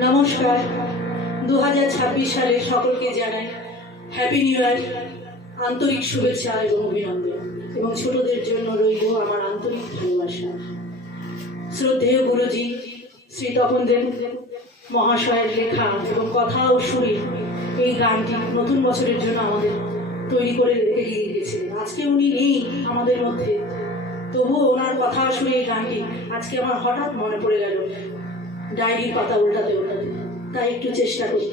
নমস্কার। 2026 সালে সকলকে জানাই হ্যাপি নিউ ইয়ার, আন্তরিক শুভেচ্ছা এবং অভিনন্দন। এবং ছোটদের জন্য রইল আমার আন্তরিক ভালোবাসা। শ্রদ্ধেয় গুরুজি শ্রী তপনদেব মহাশয়ের লেখা এবং কথা ও সুরে এই গানটি নতুন বছরের জন্য আমাদের তৈরি করে এগিয়ে দিয়েছিলেন। আজকে উনি নেই আমাদের মধ্যে, তবুও ওনার কথা শুনে এই গানটি আজকে আমার হঠাৎ মনে পড়ে গেল ডায়েরির পাতা উল্টাতে উল্টাতে, তাই একটু চেষ্টা করি।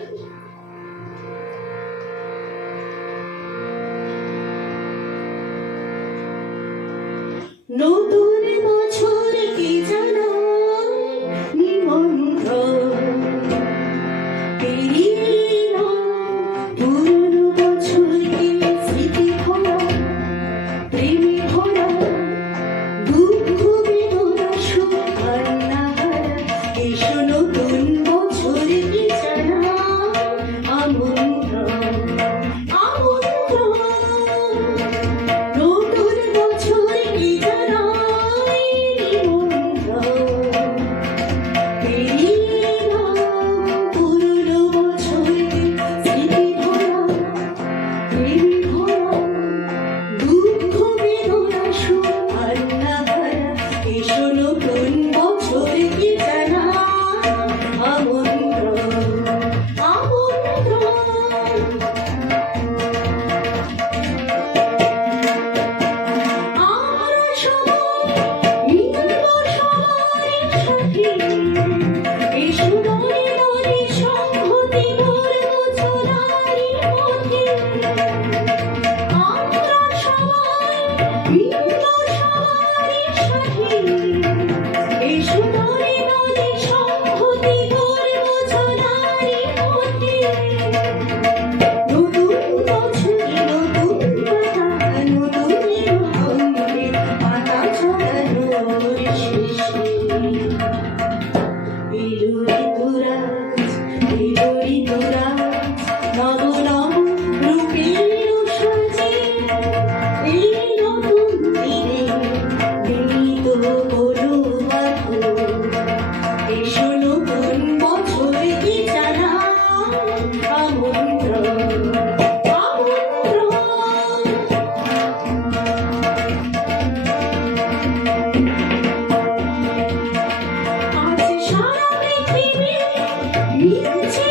নতুন বছর কি জানাই নিমন্ত্রণ, পেরিয়ে পুরনো বছরকে স্মৃতি ভরা, প্রেমে ভরা, দুঃখ বেদনা সুখ কান্না হারা। এসো নতুন বছর কি জানাই আমন্ত্রণ, আমন্ত্রণ। নতুন বছর কি জানাই নিমন্ত্রণ, পেরিয়ে পুরনো বছরকে স্মৃতি ভরা, প্রেমে ভরা, দুঃখ বেদনা সুখ কান্না হারা। এসো নতুন বছর কি জানাই আমন্ত্রণ, আমন্ত্রণ। আমরা সবাই মিলব সবার সাথে, এসো দলে দলে সংহতি গড়ব চলারই পথে। আমরা সবাই মিলব সবার সাথে, এসো দলে দলে সংহতি গড়ব চলারই পথে। নতুন বছরে নতুন কথা, নতুন রঙে পাতা ছড়ানোর শেষে এলো ঋতুরাজ, এলো ঋতুরাজ, নব নব রূপের সাজে। এই নতুন দিনে নেই তো কোনো বাধা, এসো নতুন বছর কি জানাই আমন্ত্রণ, আমন্ত্রণ। আজ সারা পৃথিবী মিলছে